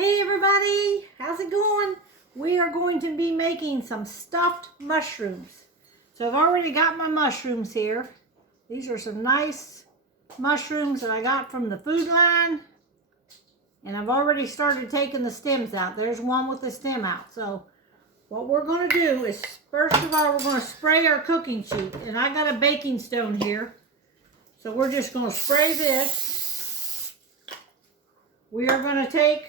Hey everybody, how's it going? We are going to be making some stuffed mushrooms. So I've already got my mushrooms here. These are some nice mushrooms that I got from the Food Line. And I've already started taking the stems out. There's one with the stem out. So what we're going to do is, first of all, we're going to spray our cooking sheet. And I got a baking stone here. So we're just going to spray this. We are going to take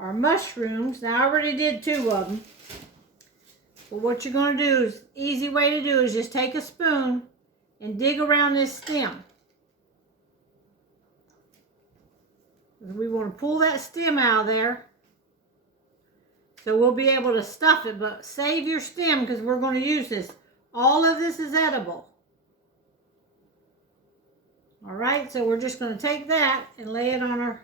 our mushrooms. Now I already did 2 of them. But what you're going to do is, easy way to do is just take a spoon and dig around this stem. We want to pull that stem out of there. So we'll be able to stuff it, but save your stem because we're going to use this. All of this is edible. Alright, so we're just going to take that and lay it on our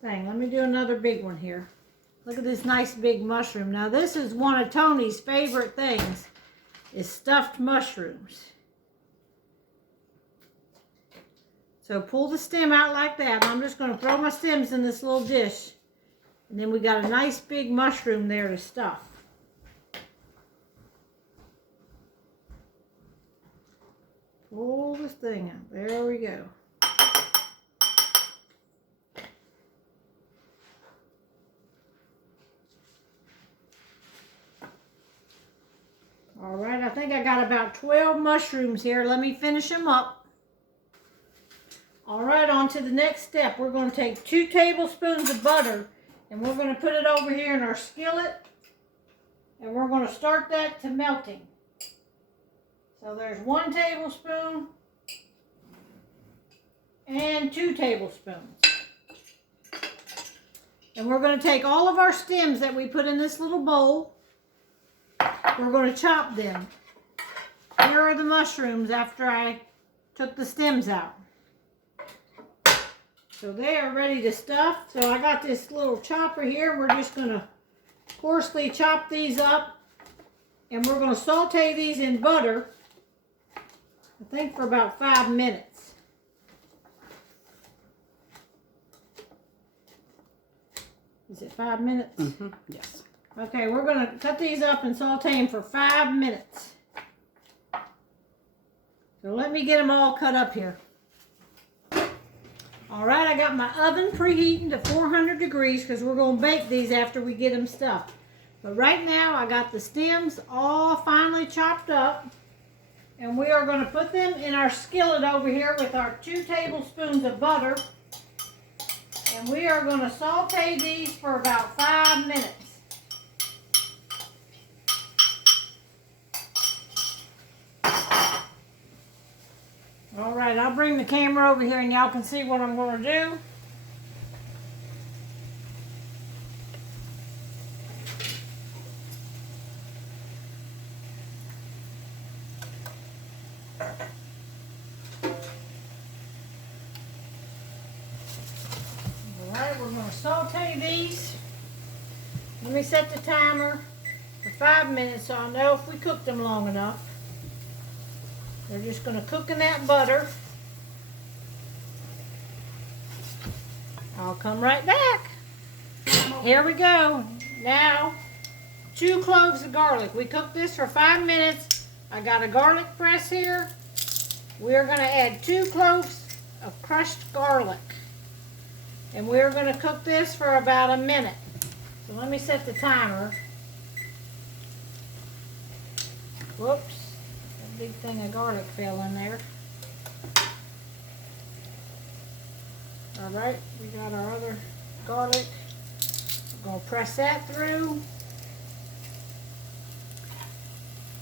thing. Let me do another big one here. Look at this nice big mushroom. Now this is one of Tony's favorite things, is stuffed mushrooms. So pull the stem out like that. I'm just going to throw my stems in this little dish. And then we got a nice big mushroom there to stuff. Pull this thing out. There we go. All right, I think I got about 12 mushrooms here. Let me finish them up. All right, on to the next step. We're going to take 2 tablespoons of butter and we're going to put it over here in our skillet and we're going to start that to melting. So there's 1 tablespoon and 2 tablespoons. And we're going to take all of our stems that we put in this little bowl. We're going to chop them. Here are the mushrooms after I took the stems out. So they are ready to stuff. So I got this little chopper here. We're just going to coarsely chop these up. And we're going to saute these in butter, I think for about 5 minutes. Is it 5 minutes? Mm-hmm. Yes. Okay, we're going to cut these up and saute them for 5 minutes. So let me get them all cut up here. All right, I got my oven preheating to 400 degrees because we're going to bake these after we get them stuffed. But right now, I got the stems all finely chopped up. And we are going to put them in our skillet over here with our 2 tablespoons of butter. And we are going to saute these for about 5 minutes. All right, I'll bring the camera over here and y'all can see what I'm going to do. Alright, we're going to saute these. Let me set the timer for 5 minutes so I know if we cooked them long enough. They're just going to cook in that butter. I'll come right back. Here we go. Now, 2 cloves of garlic. We cooked this for 5 minutes. I got a garlic press here. We're going to add 2 cloves of crushed garlic. And we're going to cook this for about a minute. So let me set the timer. Whoops. That big thing of garlic fell in there. Alright, we got our other garlic. We're going to press that through.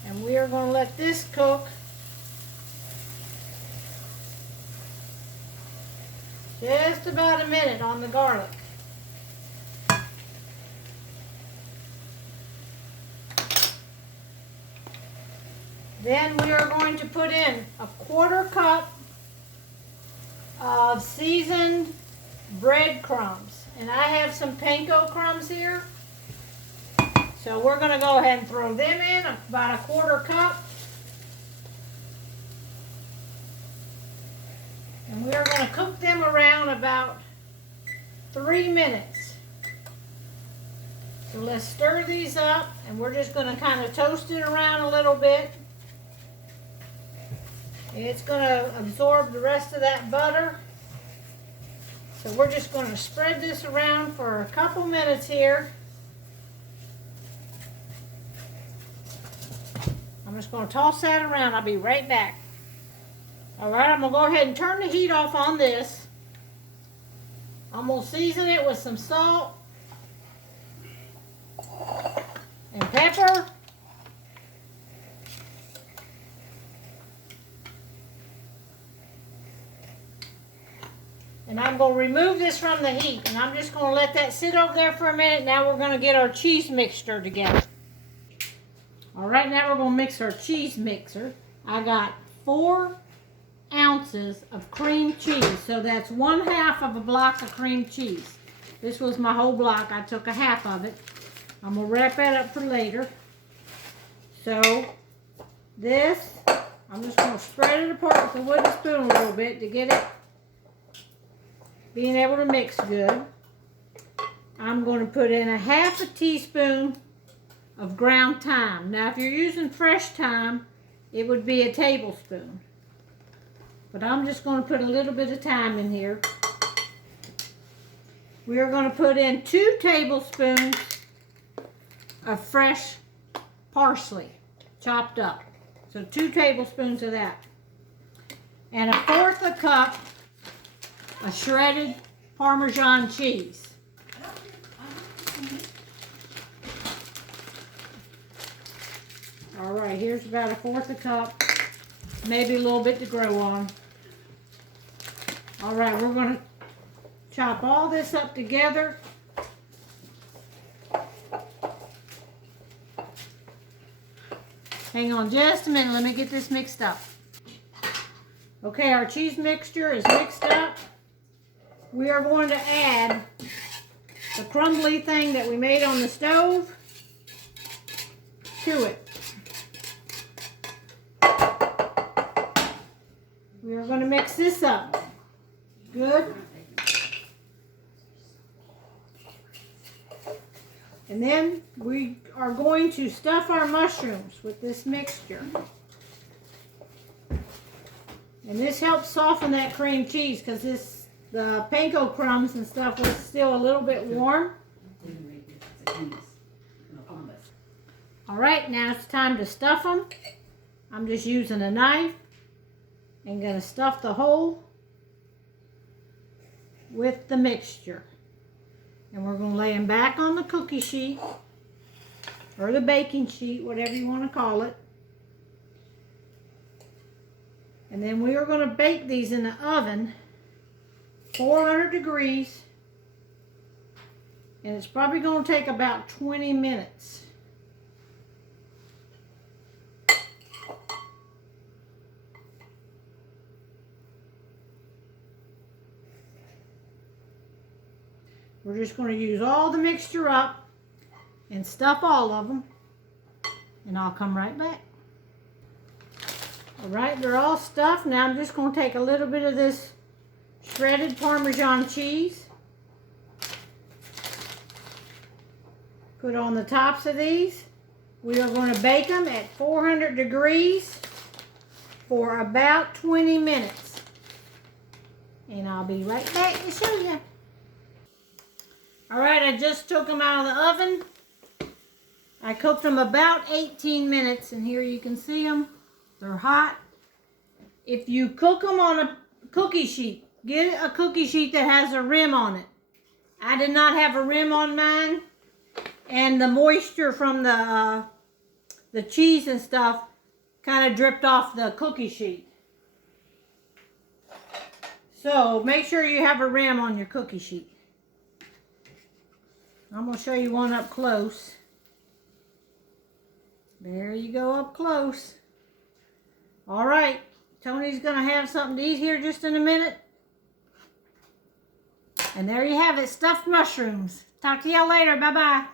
And we are going to let this cook just about a minute on the garlic. Then we are going to put in a 1/4 cup of seasoned breadcrumbs. And I have some panko crumbs here. So we're going to go ahead and throw them in, about a 1/4 cup. And we're going to cook them around about 3 minutes. So let's stir these up, and we're just going to kind of toast it around a little bit. It's going to absorb the rest of that butter. So we're just going to spread this around for a couple minutes here. I'm just going to toss that around. I'll be right back. All right, I'm going to go ahead and turn the heat off on this. I'm going to season it with some salt and pepper. And I'm going to remove this from the heat, and I'm just going to let that sit over there for a minute. Now we're going to get our cheese mixture together. All right, now we're going to mix our cheese mixer. I got 4 ounces of cream cheese, so that's 1/2 of a block of cream cheese. This was my whole block. I took a half of it. I'm going to wrap that up for later. So this, I'm just going to spread it apart with a wooden spoon a little bit to get it being able to mix good. I'm going to put in 1/2 teaspoon of ground thyme. Now, if you're using fresh thyme, it would be a tablespoon. But I'm just going to put a little bit of thyme in here. We are going to put in 2 tablespoons of fresh parsley, chopped up. So 2 tablespoons of that. And 1/4 cup of shredded Parmesan cheese. All right, here's about 1/4 cup, maybe a little bit to grow on. All right, we're going to chop all this up together. Hang on just a minute, let me get this mixed up. Okay, our cheese mixture is mixed up. We are going to add the crumbly thing that we made on the stove to it. We are going to mix this up. Good. And then we are going to stuff our mushrooms with this mixture. And this helps soften that cream cheese because the panko crumbs and stuff was still a little bit warm. All right, now it's time to stuff them. I'm just using a knife and going to stuff the hole with the mixture. And we're going to lay them back on the cookie sheet or the baking sheet, whatever you want to call it. And then we are going to bake these in the oven, 400 degrees. And it's probably going to take about 20 minutes. We're just going to use all the mixture up and stuff all of them. And I'll come right back. All right, they're all stuffed. Now I'm just going to take a little bit of this shredded Parmesan cheese. Put on the tops of these. We are going to bake them at 400 degrees for about 20 minutes. And I'll be right back to show you. All right, I just took them out of the oven. I cooked them about 18 minutes, and here you can see them. They're hot. If you cook them on a cookie sheet, get a cookie sheet that has a rim on it. I did not have a rim on mine, and the moisture from the cheese and stuff kind of dripped off the cookie sheet. So make sure you have a rim on your cookie sheet. I'm going to show you one up close. There you go, up close. All right, Tony's going to have something to eat here just in a minute. And there you have it, stuffed mushrooms. Talk to y'all later. Bye-bye.